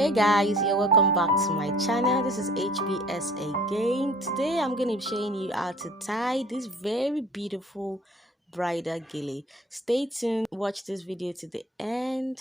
Hey guys, you're welcome back to my channel. This is HBS again. Today I'm going to be showing you how to tie this very beautiful bridal gele. Stay tuned, watch this video to the end.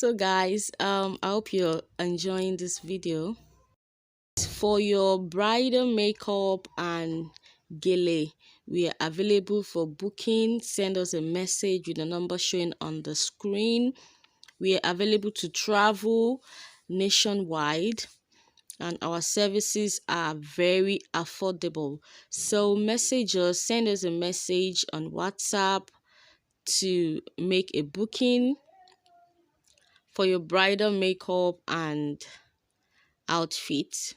So guys, I hope you're enjoying this video. For your bridal makeup and gele, we are available for booking. Send us a message with the number showing on the screen. We are available to travel nationwide, and our services are very affordable. So message us, send us a message on WhatsApp to make a booking for your bridal makeup and outfit.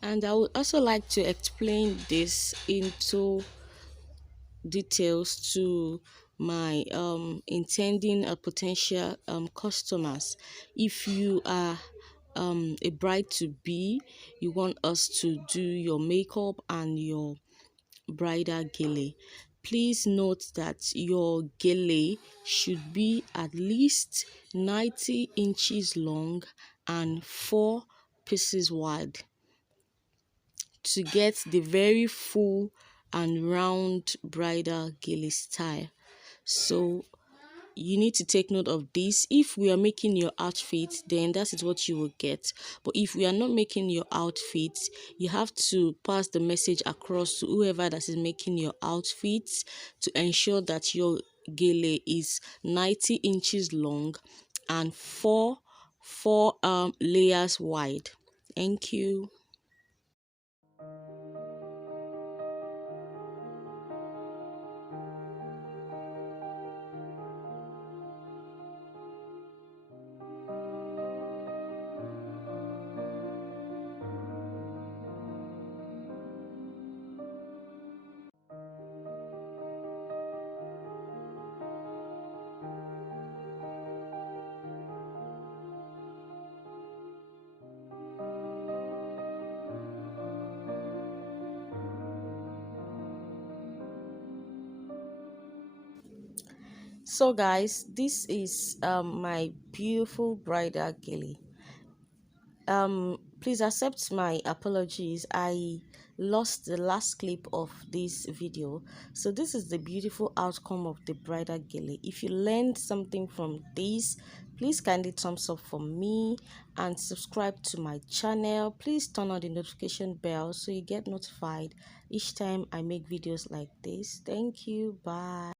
And I would also like to explain this into details to my intending potential customers. If you are a bride to be, you want us to do your makeup and your bridal gele, please note that your gele should be at least 90 inches long and 4 pieces wide to get the very full and round bridal gele style. So you need to take note of this. If we are making your outfit, then that is what you will get. But if we are not making your outfit, you have to pass the message across to whoever that is making your outfit to ensure that your gele is 90 inches long and four layers wide. Thank you. So guys, this is my beautiful bridal gele. Please accept my apologies. I lost the last clip of this video. So this is the beautiful outcome of the bridal gele. If you learned something from this, please kindly thumbs up for me and subscribe to my channel. Please turn on the notification bell so you get notified each time I make videos like this. Thank you. Bye.